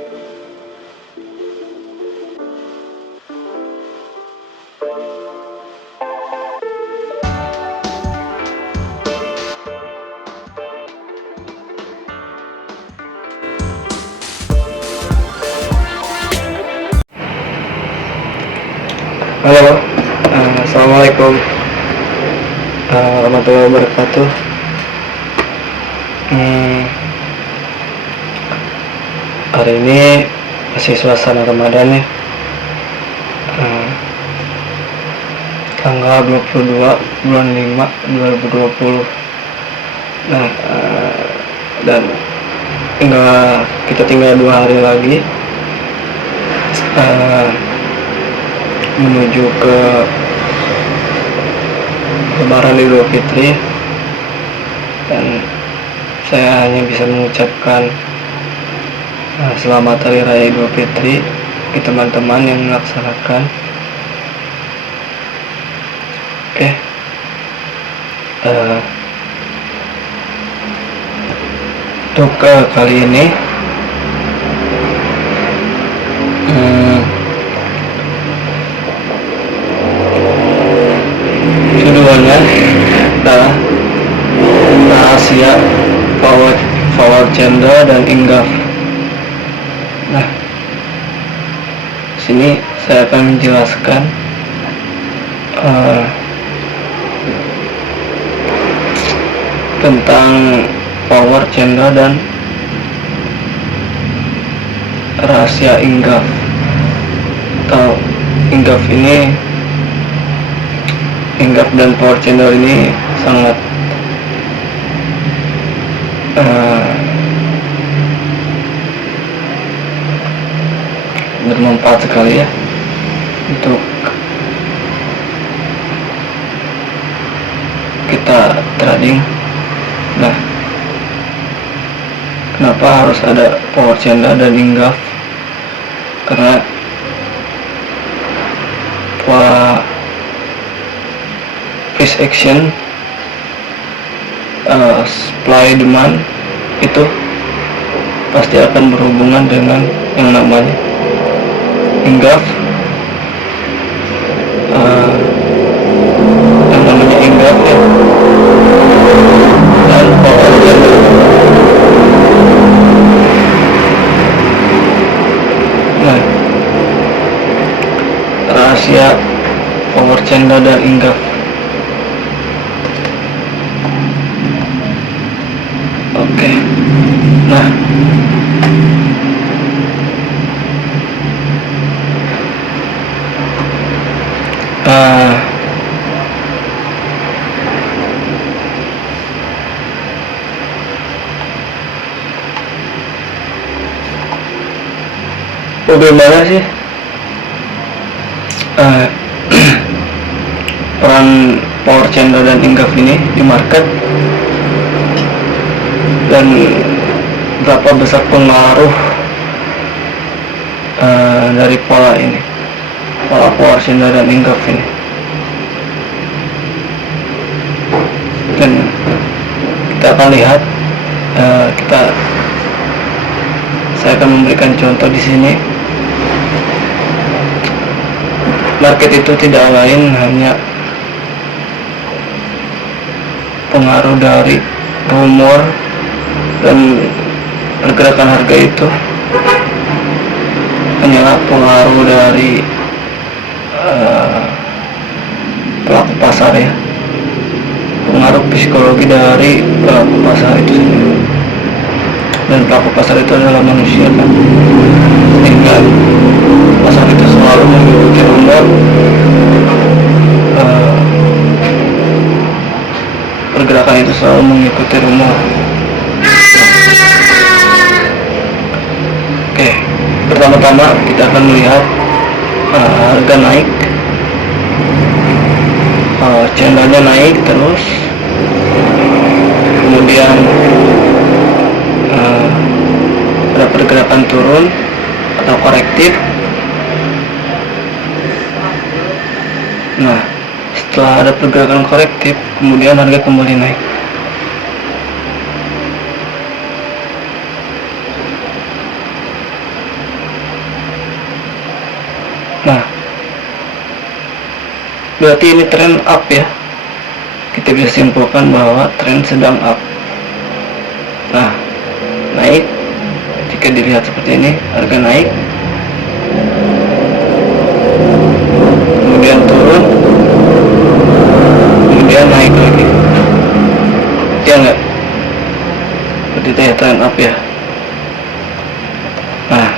Halo, assalamualaikum warahmatullahi wabarakatuh. Hari ini masih suasana Ramadan ya. Tanggal 22 bulan 5 2020. Nah, dan kita tinggal 2 hari lagi menuju ke Lebaran Idul Fitri, dan saya hanya bisa mengucapkan selamat Hari Raya Idul Fitri ke teman-teman yang melaksanakan. Oke. Untuk kali ini judulnya adalah rahasia power Chandra dan Inggaf. Nah, sini saya akan menjelaskan tentang power Chandra dan rahasia Inggaf. Atau Inggaf dan power Chandra ini sangat bermanfaat sekali ya untuk kita trading. Nah, kenapa harus ada power Chandra dan Inggaf? Karena price action, supply demand itu pasti akan berhubungan dengan yang namanya Inggaf. Yang namanya Inggaf ya, dan power Chandra. Nah, rahasia power Chandra dan Inggaf. Oke. Nah, bagaimana sih peran power Chandra dan Inggaf ini di market, dan berapa besar pengaruh dari pola power Chandra dan Inggaf ini. Dan kita akan lihat, saya akan memberikan contoh di sini. Market itu tidak lain hanya pengaruh dari rumor dan pergerakan harga itu hanyalah pengaruh dari pelaku pasar ya, pengaruh psikologi dari pelaku pasar itu sendiri. Dan pelaku pasar itu adalah manusia kan, sehingga pasar itu selalu mengikuti rumor, pergerakan itu selalu mengikuti rumor. Oke, pertama-tama kita akan melihat harga naik, Chandra-nya naik terus, kemudian ada pergerakan turun atau korektif. Nah, setelah ada pergerakan korektif, kemudian harga kembali naik. berarti ini tren up ya. Kita bisa simpulkan bahwa tren sedang up. Nah, naik. Jika dilihat seperti ini, harga naik, kemudian turun, kemudian naik lagi. Ya enggak? Berarti itu ya tren up ya. Nah,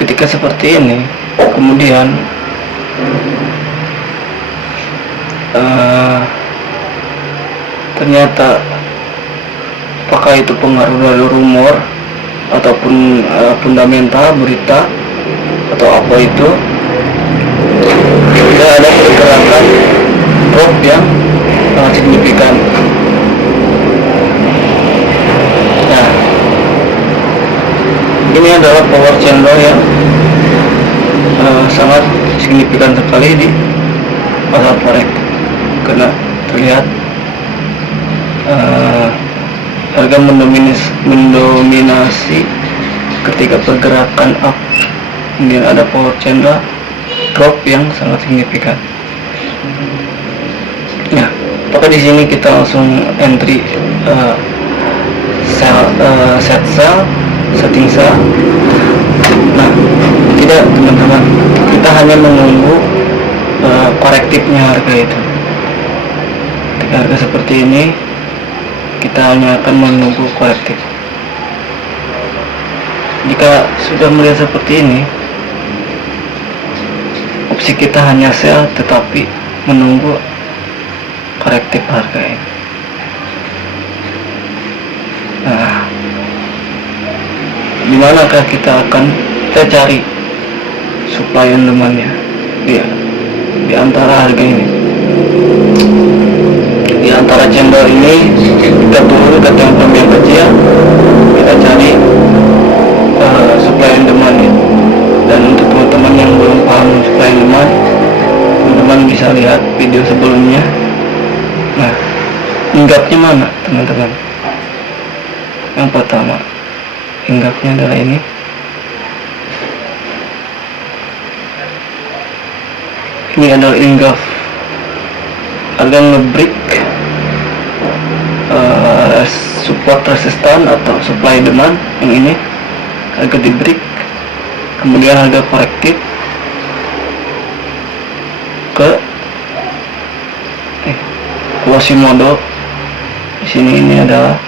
ketika seperti ini, kemudian ternyata apakah itu pengaruh dari rumor ataupun fundamental berita atau apa itu, tidak ada pergerakan drop yang sangat signifikan. Nah, ini adalah power candle yang sangat signifikan sekali di pasar forex, karena terlihat harga mendominasi ketika pergerakan up, kemudian ada power candle drop yang sangat signifikan. Nah, apakah di sini kita langsung entry set sell, setting sell? Nah, tidak teman-teman, kita hanya menunggu korektifnya harga itu. Ketika harga seperti ini, kita hanya akan menunggu korektif. Jika sudah melihat seperti ini, opsi kita hanya sell tetapi menunggu korektif harga ini. Nah, dimanakah kita cari supply and demand-nya? Di antara harga ini, di antara candle ini, kita turun ke tempat yang kecil, kita cari supply and demand -nya. Dan untuk teman-teman yang belum paham supply and demand, teman-teman bisa lihat video sebelumnya. Nah, hinggapnya mana teman-teman? Yang pertama, hinggapnya adalah ini. Ini adalah hinggap harga nge-break support resistan atau supply demand. Yang ini harga di break, kemudian harga korektif ke Quasimodo. Di sini ini adalah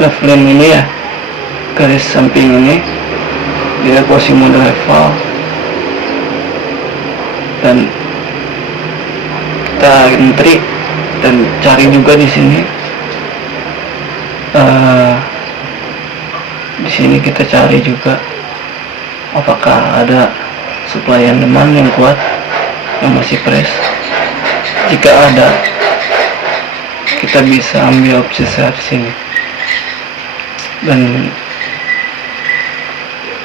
left line ini ya, garis samping ini dia Quasimodo level, dan kita entry dan cari juga di sini. Di sini kita cari juga apakah ada supply and demand yang kuat yang masih fresh. Jika ada, kita bisa ambil opsi sell di sini. Dan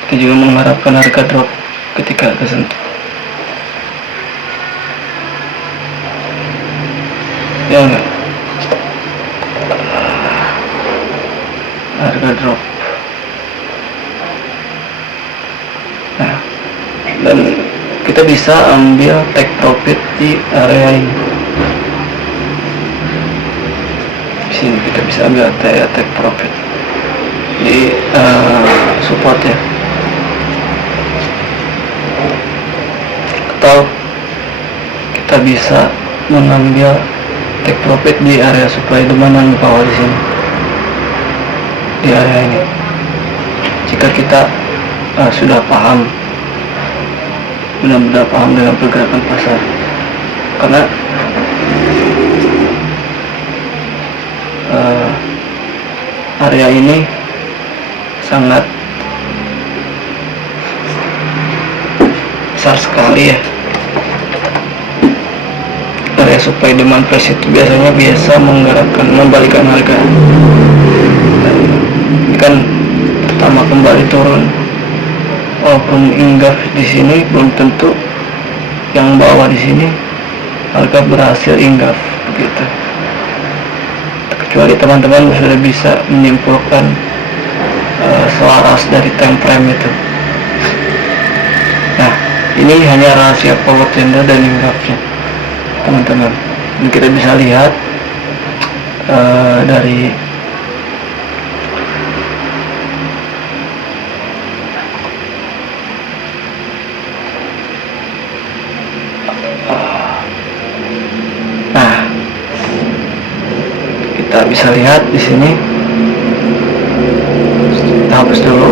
kita juga mengharapkan harga drop ketika tersentuh. Ya enggak? Harga drop. Nah, dan kita bisa ambil take profit di area ini. Di sini kita bisa ambil take profit di support ya. Atau kita bisa mengambil take profit di area supply demand yang di bawah di sini, di area ini. Jika kita sudah paham, benar-benar paham dengan pergerakan pasar, karena area ini sangat besar sekali ya. Area supply demand price itu biasanya membalikan harga. Dan ini kan pertama kembali turun, walaupun hinggap di sini belum tentu yang bawah di sini harga berhasil hinggap begitu. Kecuali teman-teman sudah bisa menyimpulkan selaras dari time frame itu. Nah, ini hanya rahasia power channel dan hinggapnya, teman-teman. Ini kita bisa lihat dari kita bisa lihat di sini. Kita hapus dulu,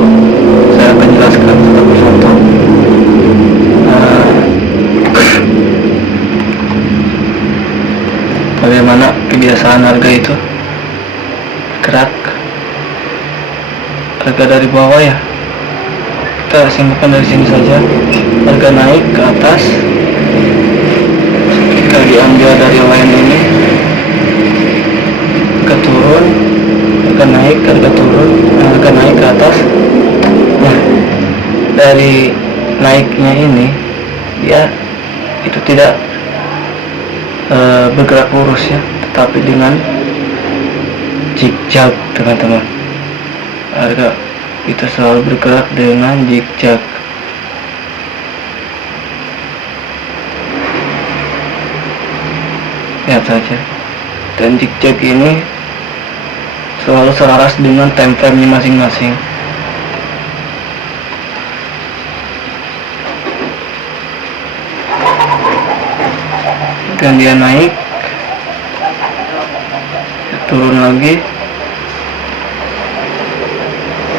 saya akan jelaskan satu persatu. Bagaimana kebiasaan harga itu gerak, harga dari bawah ya, kita simpulkan dari sini saja. Harga naik ke atas, kita diambil dari line ini, harga turun, harga naik, harga turun, harga naik ke atas. Nah, dari naiknya ini dia itu tidak bergerak lurus ya, tetapi dengan zigzag, teman-teman. Harga itu selalu bergerak dengan zigzag. Lihat saja, dan zigzag ini selalu selaras dengan time frame-nya masing-masing. Dan dia naik, dia turun lagi,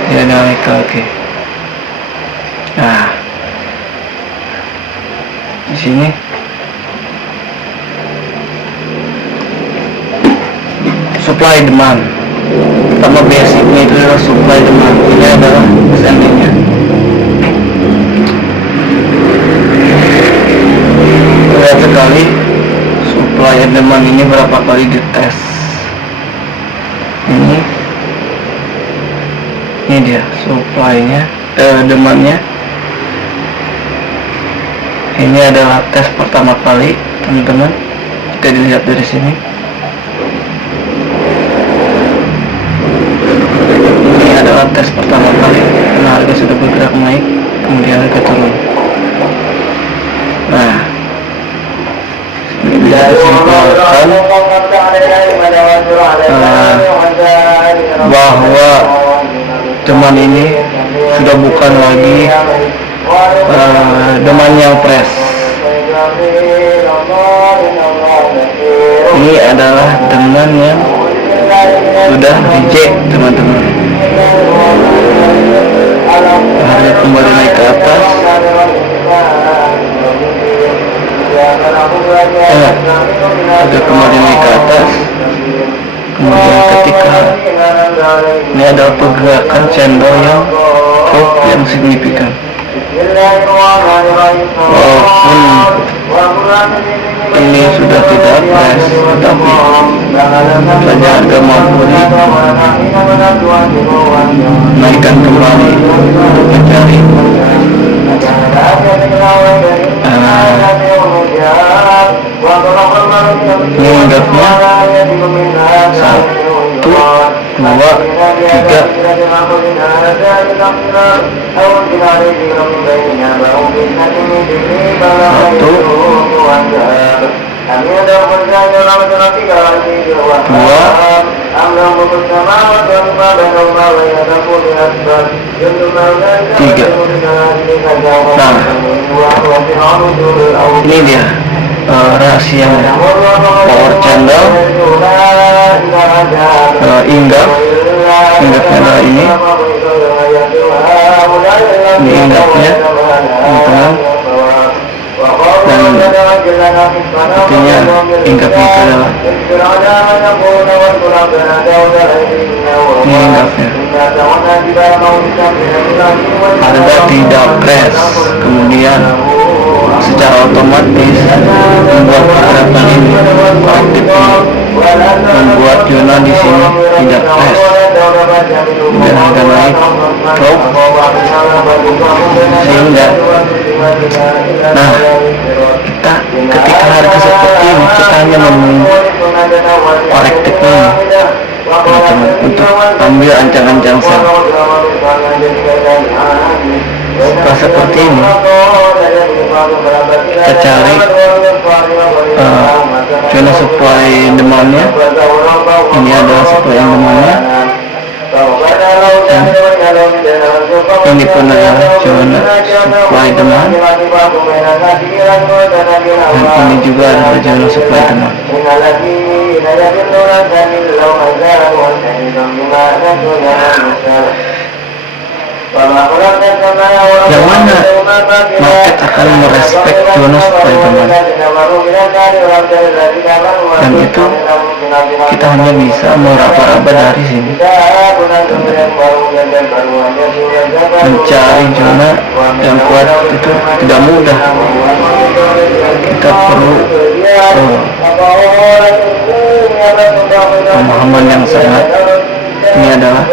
dia naik lagi. Nah, di sini supply demand. Pertama basicnya itu adalah supply demand. Ini adalah descendingnya. Lihat sekali supply and demand ini berapa kali dites. Ini dia supply-nya, demand-nya. Ini adalah tes pertama kali, teman-teman. Kita dilihat dari sini. Ini adalah tes pertama kali, karena harga sudah bergerak naik, kemudian harga turun. Nah, bisa disimpulkan bahwa demand ini sudah bukan lagi demand yang fresh. Ini adalah demand yang sudah reject, teman-teman. Harga kembali naik ke atas. Harga kembali naik ke atas. Kemudian ketika ini adalah pergerakan candle yang drop yang signifikan, walaupun ini sudah tidak fresh, tetapi saja harga mampu naikkan kembali untuk mencari hinggapnya 1, 2, 3. Nah, ini dia rahasia power channel. Hinggapnya adalah ini hinggapnya, teman-teman. Dan artinya hinggapnya itu adalah ini hinggapnya. Harga tidak crash, kemudian secara otomatis membuat pergerakan ini aktif, membuat zona di sini tidak crash dan harga naik drop sehingga kita ketika harga seperti ini kita hanya menunggu korektifnya, teman-teman, untuk ambil ancang-ancang sell. setelah seperti ini kita cari zona supply demandnya. Ini adalah supply yang demandnya, dan ini pun adalah zona supply demand, dan ini juga adalah zona supply demand. Yang mana market akan merespek zona supply demand, dan itu kita hanya bisa meraba-raba dari sini, mencari zona yang kuat itu tidak mudah. Kita perlu pemahaman yang sangat. Ini adalah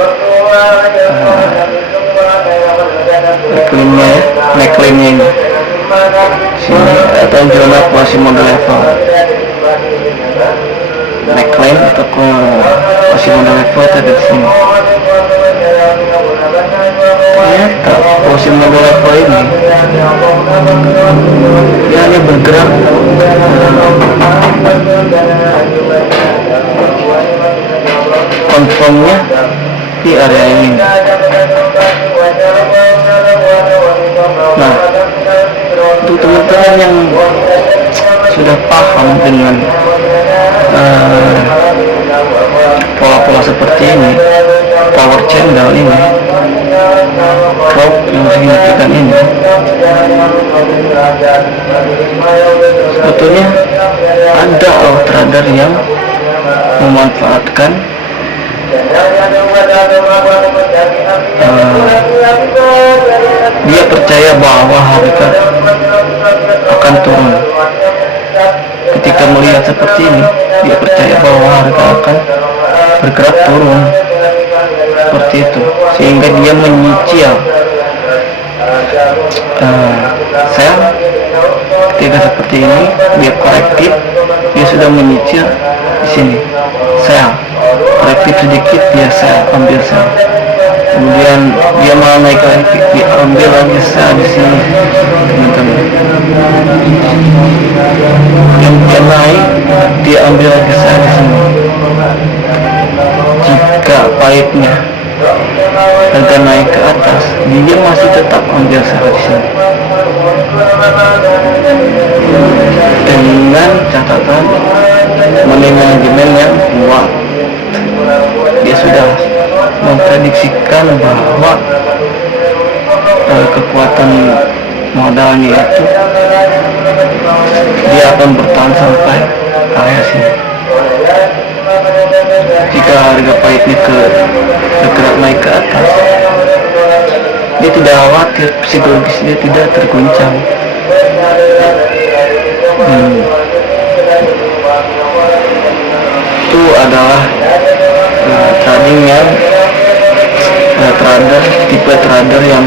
neckline-nya ini sini, atau zona quasi model level. Neckline atau quasi model level ada di sini. Ternyata quasi model level ini dia hanya bergerak confirmnya di area ini. Nah, untuk teman-teman yang sudah paham dengan pola-pola seperti ini, power channel ini, drop yang signifikan ini, sebetulnya ada trader yang memanfaatkan dia percaya bahwa harga akan turun. Ketika melihat seperti ini, dia percaya bahwa harga akan bergerak turun seperti itu, sehingga dia menyicil sell. Ketika seperti ini, dia korektif, dia sudah menyicil di sini, sell, korektif sedikit, dia sell, ambil sell. Kemudian dia mau naik lagi, diambil lagi sell di sini, teman-teman. Yang dia naik, dia ambil lagi sell di sini. Jika pahitnya harga naik ke atas, dia masih tetap ambil sell di sini. Dengan catatan money management yang kuat. Dia sudah memprediksikan bahwa kekuatan modalnya itu dia akan bertahan sampai area sini. Jika harga pahitnya bergerak naik ke atas, dia tidak khawatir, psikologis dia tidak terguncang. Itu adalah trading yang tipe trader yang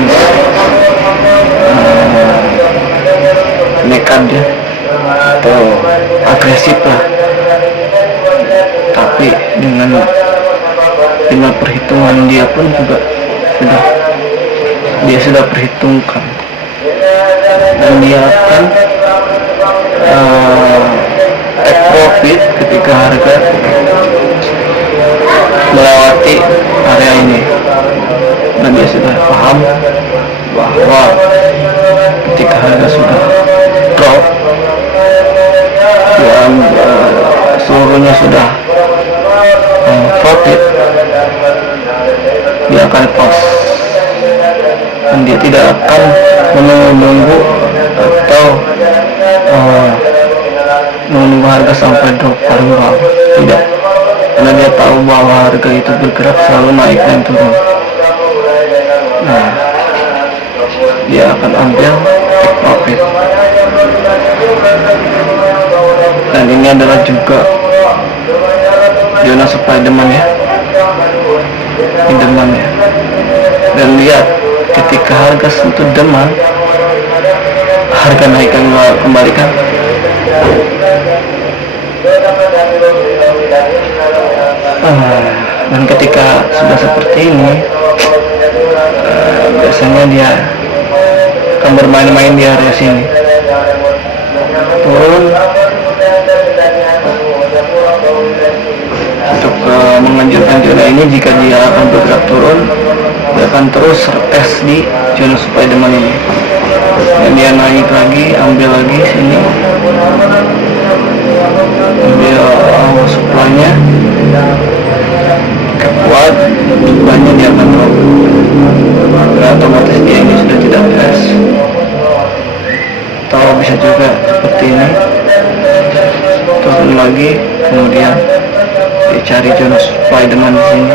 nekat ya, atau agresif lah, tapi dengan perhitungan dia pun juga sudah perhitungkan, dan dia akan take profit ketika harga melewati area ini. Dan dia sudah paham bahwa ketika harga sudah drop dan seluruhnya sudah profit, dia akan pause, dan dia tidak akan menunggu atau menunggu harga sampai drop paling bawah. Tidak, karena dia tahu bahwa harga itu bergerak selalu naik dan turun. Nah, dia akan ambil take profit. Dan ini adalah juga zona supply demand ya, ini demand ya. Dan lihat, ketika harga sentuh demand, harga naikkan kembali kan. Dan ketika sudah seperti ini, biasanya dia akan bermain-main di area sini. Turun untuk menganjurkan zona ini. Jika dia akan bergerak turun, dia akan terus tes di zona Spiderman ini, dan dia naik lagi, ambil lagi sini, ambil supply-nya kuat, supply-nya dia akan drop, nah, otomatis dia ini sudah tidak tes. Atau bisa juga seperti ini, turun lagi, kemudian dicari zona Spiderman di sini,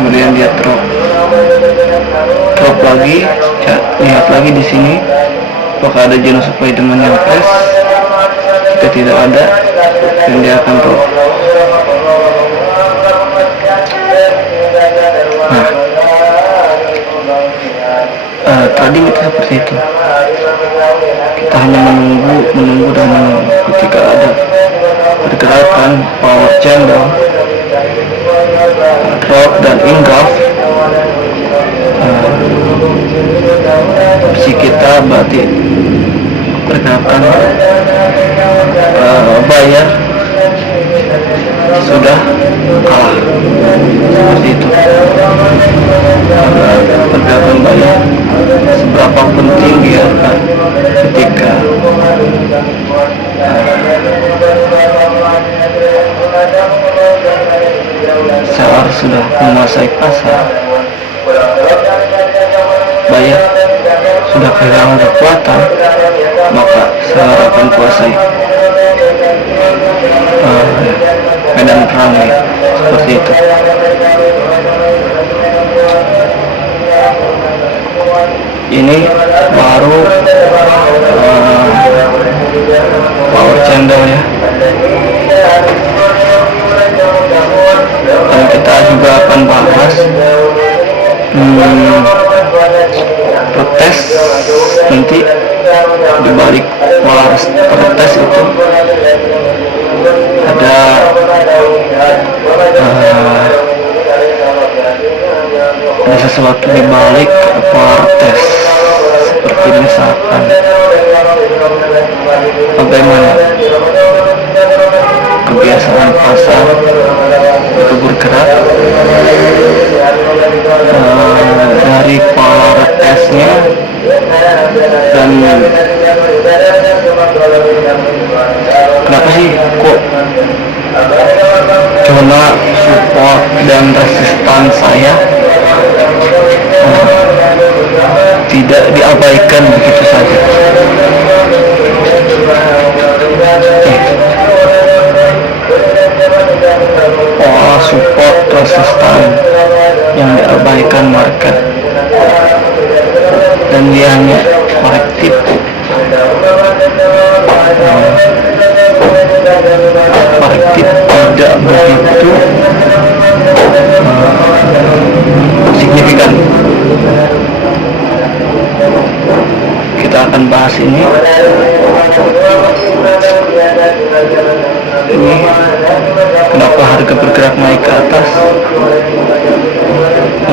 kemudian dia drop lagi, lihat lagi di sini apakah ada zona Spiderman yang press. Jika tidak ada, dan dia akan drop. Nah, trading itu seperti itu. Kita hanya menunggu dan menunggu. Ketika ada pergerakan power candle, drop dan engulf, opsi kita berarti pergerakan buyer sudah kalah, seperti itu. Pergerakan buyer seberapa penting dia ketika seller sudah menguasai pasar, buyer sudah kehilangan kekuatan, maka seller akan kuasai medan perangnya, seperti itu. Ini baru power candle ya, dan kita juga akan bahas protes nanti. Di balik pola protes itu ada sesuatu di balik pola protes, seperti misalkan bagaimana kebiasaan pasar itu bergerak dari pola protesnya, dan kenapa sih kok zona support dan resistan saya tidak diabaikan begitu saja. Pola support resistan yang diabaikan market, dan dia hanya korektif. Korektif tidak begitu signifikan. Kita akan bahas ini. Ini kenapa harga bergerak naik ke atas.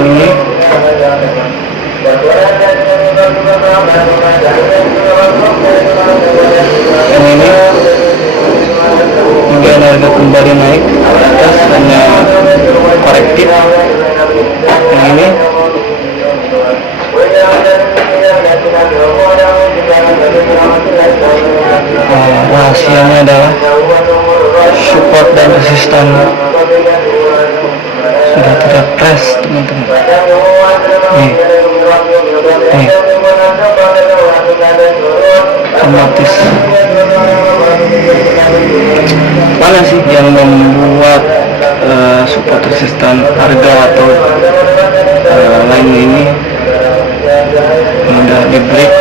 Ini kemudian harga kembali naik ke atas, hanya korektif. Yang ini rahasianya adalah support dan resistan sudah tidak press, teman-teman. Nih, otomatis. Mana sih yang membuat support resistan harga atau lainnya ini mudah di break?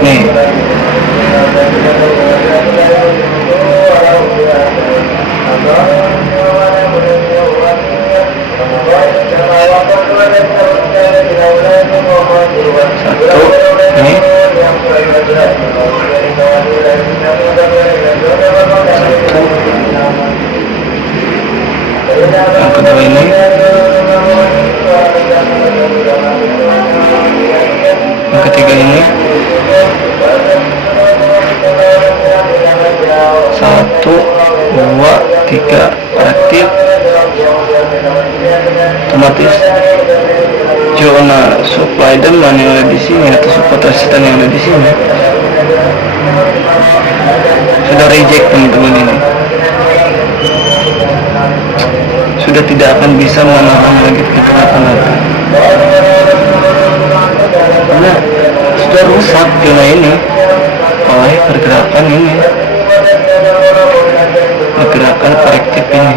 Nih, satu, nih karena supply demand yang ada di sini atau support resistan yang ada di sini sudah reject teman-teman, ini sudah tidak akan bisa menahan lagi pergerakan harga karena sudah rusak zona ini oleh pergerakan ini, pergerakan korektif ini.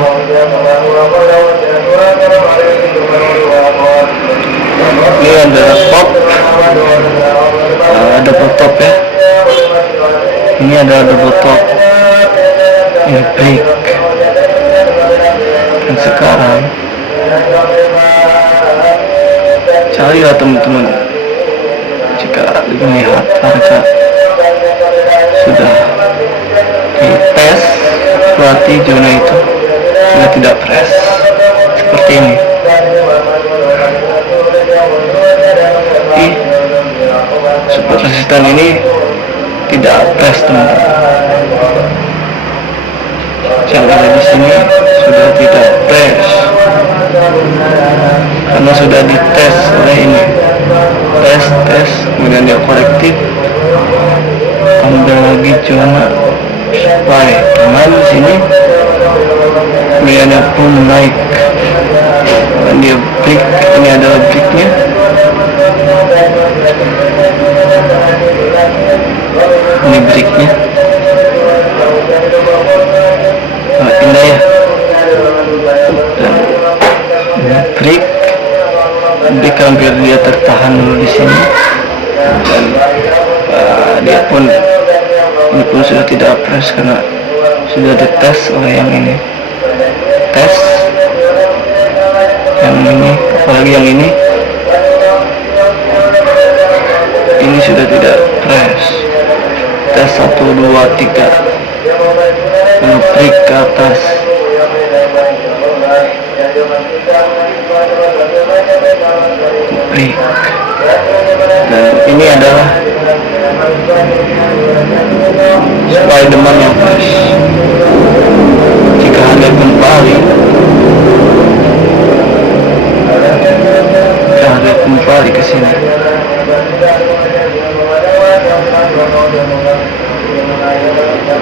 Ini adalah top, double top ya, ini adalah double top, ini break. Dan sekarang carilah teman-teman, jika melihat harga sudah dites berarti zona itu sudah tidak press seperti ini. Support resistan ini tidak press teman-teman, yang ada di sini sudah tidak press karena sudah dites oleh ini, tes kemudian dia korektif, ambil lagi zona supply teman di sini, kemudian dia pun naik dan dia break. Ini adalah breaknya, ini breaknya. Indah ya, dan ini break hampir dia tertahan dulu di sini, dan dia pun ini pun sudah tidak press karena sudah dites oleh yang ini, tes yang ini, apalagi yang ini sudah tidak press, tes 1, 2, 3 break ke atas, break, dan ini adalah supply demand yang fresh. Jika harga kembali ke sini,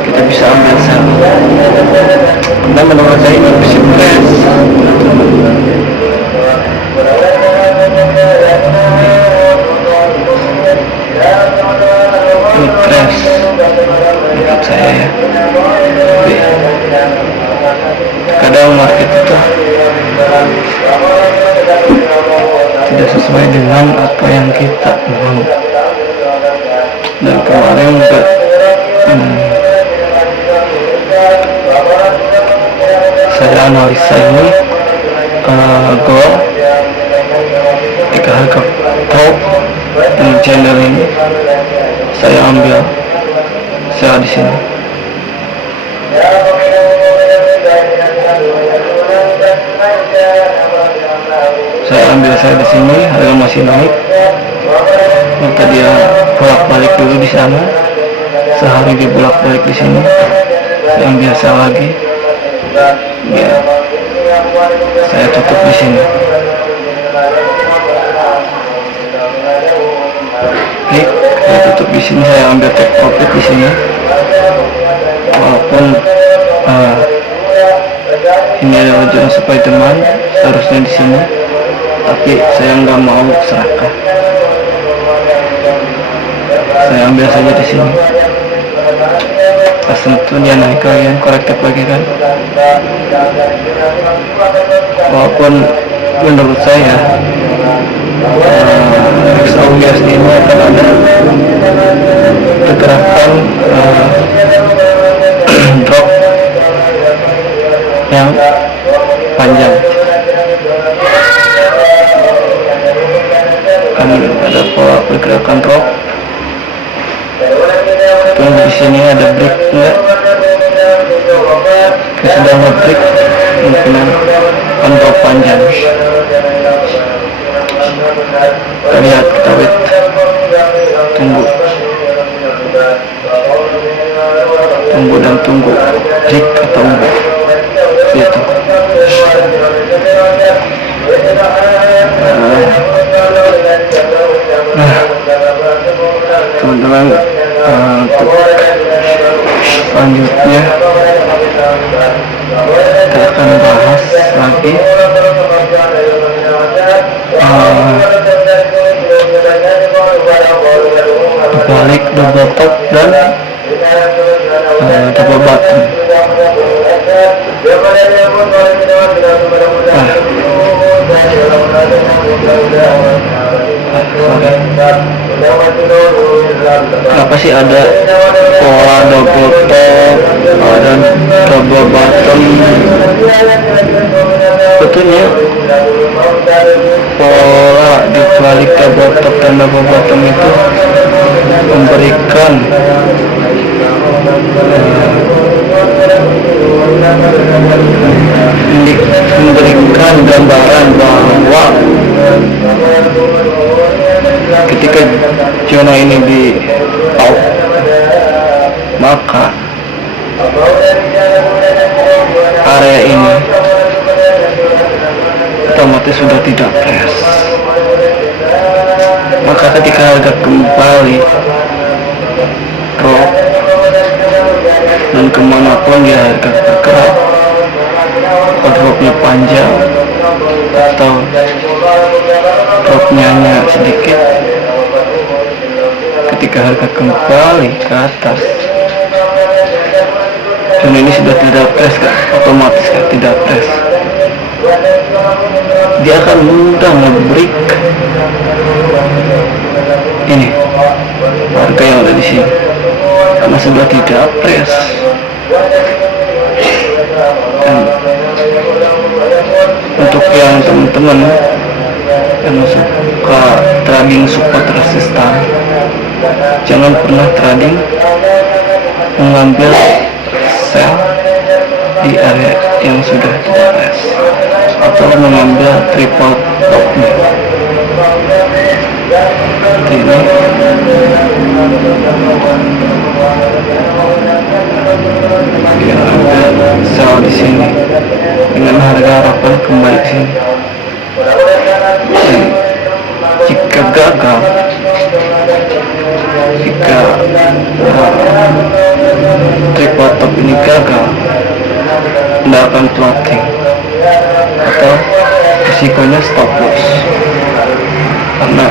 kita bisa ambil saham. Dan menurut saya ini bisa press. Ini press menurut saya ya. Kadang market itu tidak sesuai dengan apa yang kita mau. Dan kemarin juga saya analisa ini gold ketika harga top ini channel ini saya ambil sell di sini. Saya ambil saya di sini, harga masih naik. Maka dia bolak-balik dulu di sana. Sehari dia bolak-balik di sini. Saya ambil saya lagi. Ya, saya tutup di sini. Klik, saya tutup di sini. Saya ambil take profit di sini. Walaupun ini adalah zona supply demand, seharusnya di sini, tapi saya nggak mau serakah. Saya ambil saja di sini. Pas sentuh dia naik lagi kan, korektif lagi kan. Walaupun menurut saya XAUSD ini akan ada pergerakan drop yang panjang, kan ada pola pergerakan drop. Tunggu di sini ada break enggak? Kita sudah nge-break, mungkin akan drop panjang. Kita lihat, kita wait, tunggu dan tunggu break atau enggak gitu. double top dan double bottom. Kenapa sih ada pola double top dan double bottom? Betulnya pola di balik double top dan double bottom itu memberikan gambaran bahwa ketika zona ini di out, maka area ini otomatis sudah tidak press. Maka ketika harga kembali drop dan kemanapun dia harga bergerak, dropnya panjang atau dropnya hanya sedikit, ketika harga kembali ke atas, dan ini sudah tidak press kan, otomatis kan tidak press, dia akan mudah nge-break ini harga yang ada di sini karena sudah tidak press. Dan untuk yang teman-teman yang suka trading support resistan, jangan pernah trading mengambil sell di area yang sudah tidak press atau mengambil triple topnya. Ini dia ambil sell di sini dengan harga harapan kembali ke sini. Dan jika gagal, jika triple top ini gagal, tidak akan floating atau risikonya stop loss, karena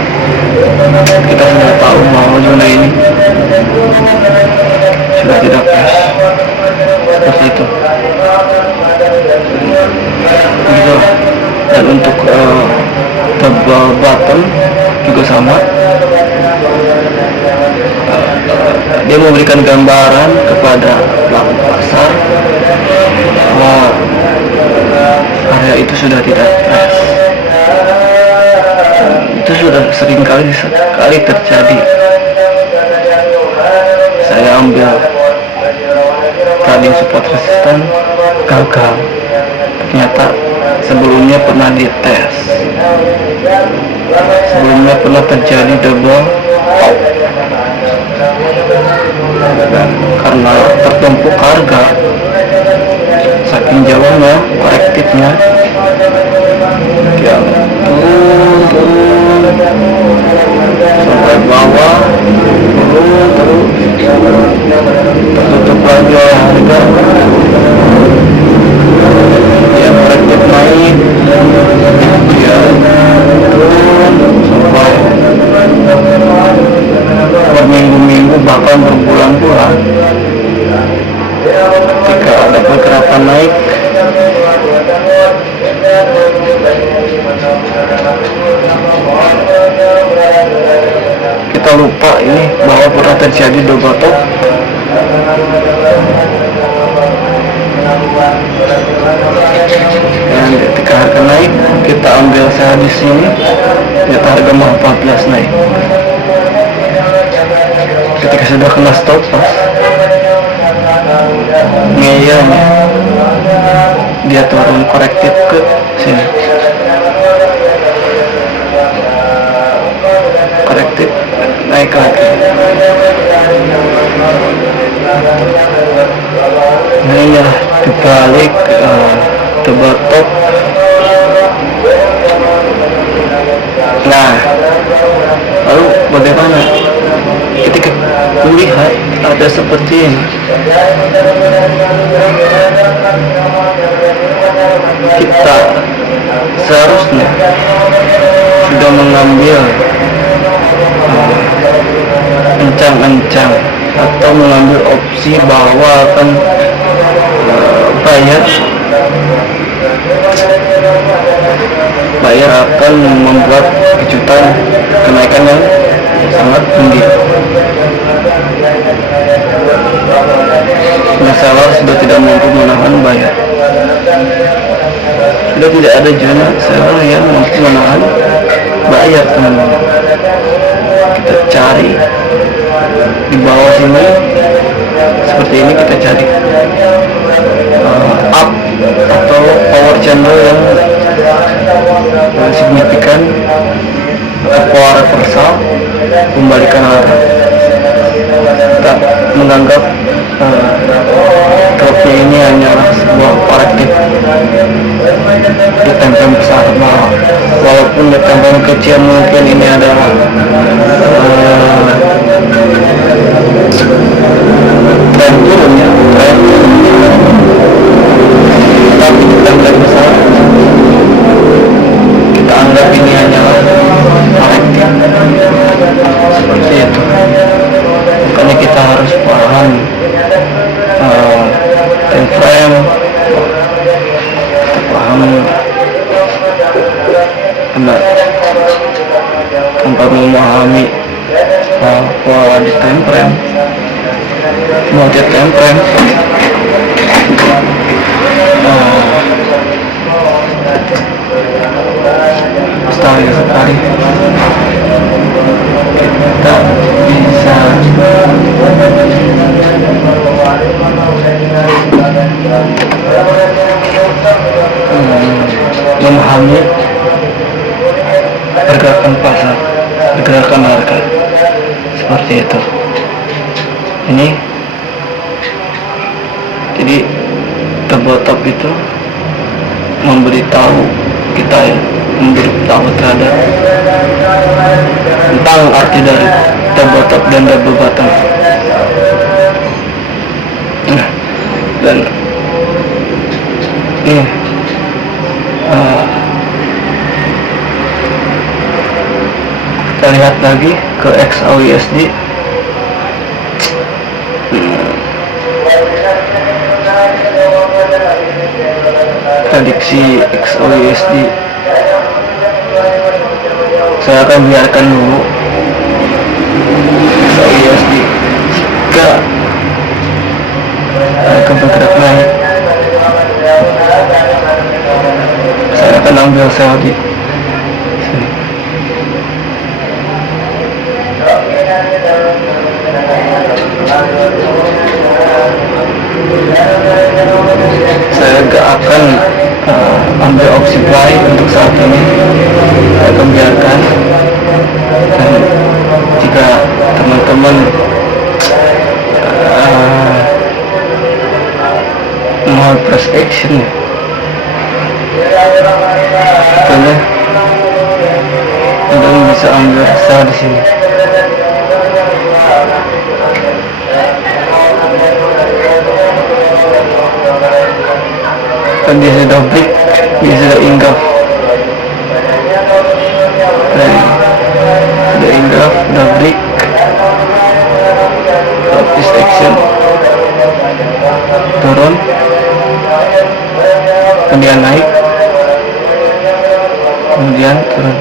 kita sudah tahu bahwa zona ini sudah tidak press seperti itu. Gitu. Dan untuk double bottom juga sama, dia memberikan gambaran kepada pelaku pasar bahwa area itu sudah tidak press. Itu sudah sering kali terjadi. Saya ambil trading support resistan, gagal. Ternyata sebelumnya pernah dites, sebelumnya pernah terjadi double top, dan karena tertumpuk harga saking jauhnya korektifnya, dia turun sampai bawah, terus tertutup lagi harga, dia korektif naik, dia turun sampai berminggu-minggu bahkan berbulan-bulan. Ketika ada pergerakan naik, kita lupa ini bahwa pernah terjadi double top. Dan ketika harga naik, kita ambil saham di sini, kita harga mau 14 naik. Ketika sudah kena stop loss, ngeyelnya dia turun korektif ke sini, korektif naik lagi. Nah inilah dibalik double top. Nah lalu bagaimana ketika melihat ada seperti ini? Kita seharusnya sudah mengambil ancang-ancang atau mengambil opsi bahwa akan bayar akan membuat kejutan kenaikan yang sangat tinggi. Masalah sudah tidak mampu menahan bayar. Sudah tidak ada zona seller yang mampu menahan bayar, teman-teman. Kita cari di bawah sini seperti ini, kita cari up atau power channel yang signifikan atau power reversal, kembalikan arah. Kita menganggap dropnya ini hanyalah sebuah korektif di tempen besar bawah, walaupun di tempen kecil mungkin ini adalah tren turunnya, tapi di tempen besar kita anggap ini hanyalah korektif seperti itu. Makanya kita harus paham time frame, kita paham tanpa memahami bahwa di time frame, model time frame sekali kita bisa memahami pergerakan pasar, pergerakan harga seperti itu. Ini jadi terbotop itu memberitahu kita ya, memberitahu terhadap tentang arti dari terbotop dan double bottom. Nah, dan ini kita lihat lagi ke XAUUSD. Prediksi XAUUSD saya akan biarkan dulu. XAUUSD jika akan bergerak naik, saya akan ambil sell di sini. Saya gak akan ambil opsi buy untuk saat ini. Saya akan biarkan, dan jika teman-teman mau press action, boleh dan bisa ambil sell di sini. Kan dia sudah break, dia sudah inggaf, sudah inggaf, sudah break, press action, turun, kemudian naik, kemudian turun.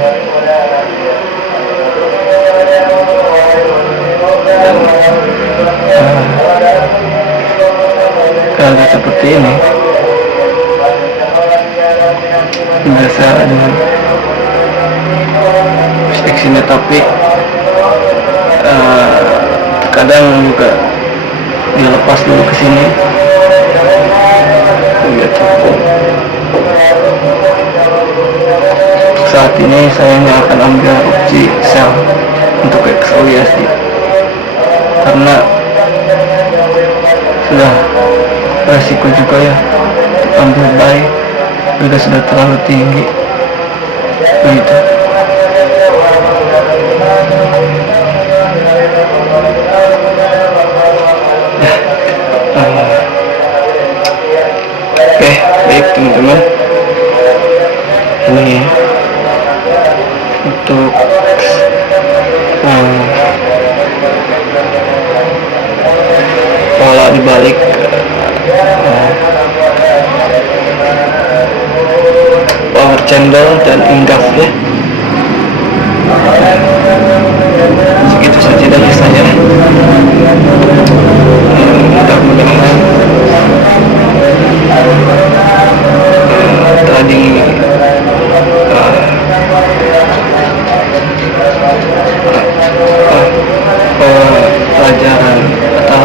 Kalau seperti ini biasa dengan actionnya, tapi kadang juga dilepas dulu ke sini. Begitu. Saat ini saya akan ambil opsi sell untuk XAUUSD karena sudah resiko juga ya ambil buy juga sudah terlalu tinggi begitu. Oke, baik teman-teman, ini untuk di balik power channel dan ingkaf ya. Segitu saja dari saya. Mudah-mudahan tadi pelajaran atau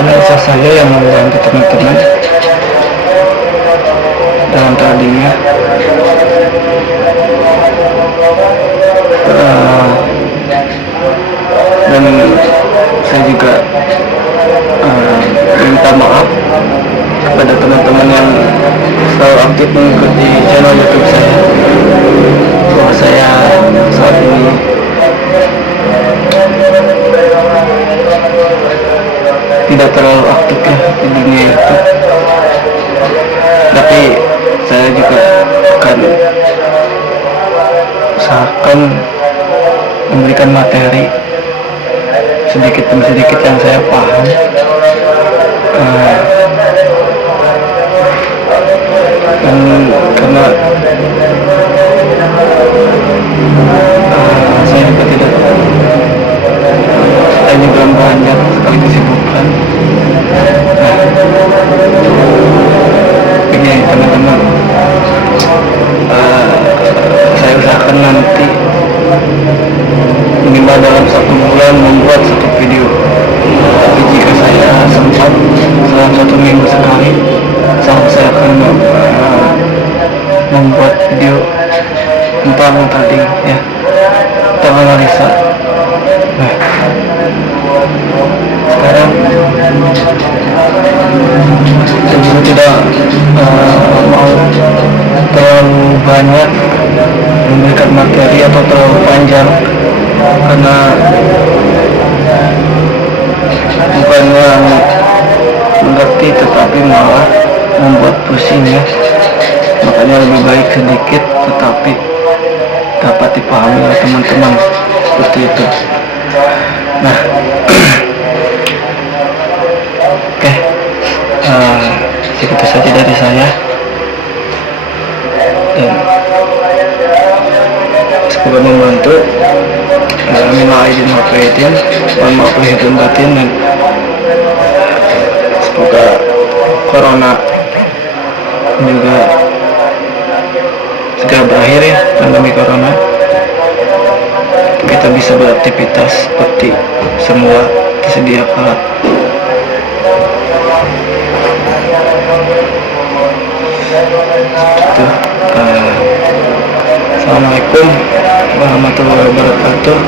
analisa saya yang membantu teman-teman dalam tadinya dan saya juga minta maaf kepada teman-teman yang selalu aktif mengikuti channel YouTube saya, bahwa saya saat ini tidak terlalu aktif ya di dunia YouTube, tapi saya juga akan usahakan memberikan materi sedikit demi sedikit yang saya paham, dan karena saya juga tidak, saya juga banyak sekali kesibukan. Ini teman-teman, saya usahakan nanti minimal dalam 1 bulan membuat 1 video. Tapi jika saya sempat dalam 1 minggu sekali, saya akan membuat video tentang tadi ya, tentang analisa. Nah, sekarang saya tidak mau terlalu banyak memberikan materi atau terlalu panjang, karena bukannya mengerti tetapi malah membuat pusing ya. Makanya lebih baik sedikit tetapi dapat dipahami oleh teman-teman, seperti itu. Nah, oke, segitu saja dari saya, dan semoga membantu. Minal aidin wal faizin, mohon maaf lahir dan batin, dan semoga corona juga segera berakhir ya, pandemi corona. Kita bisa beraktivitas seperti semua sedia kala. Itu, Assalamualaikum warahmatullahi wabarakatuh.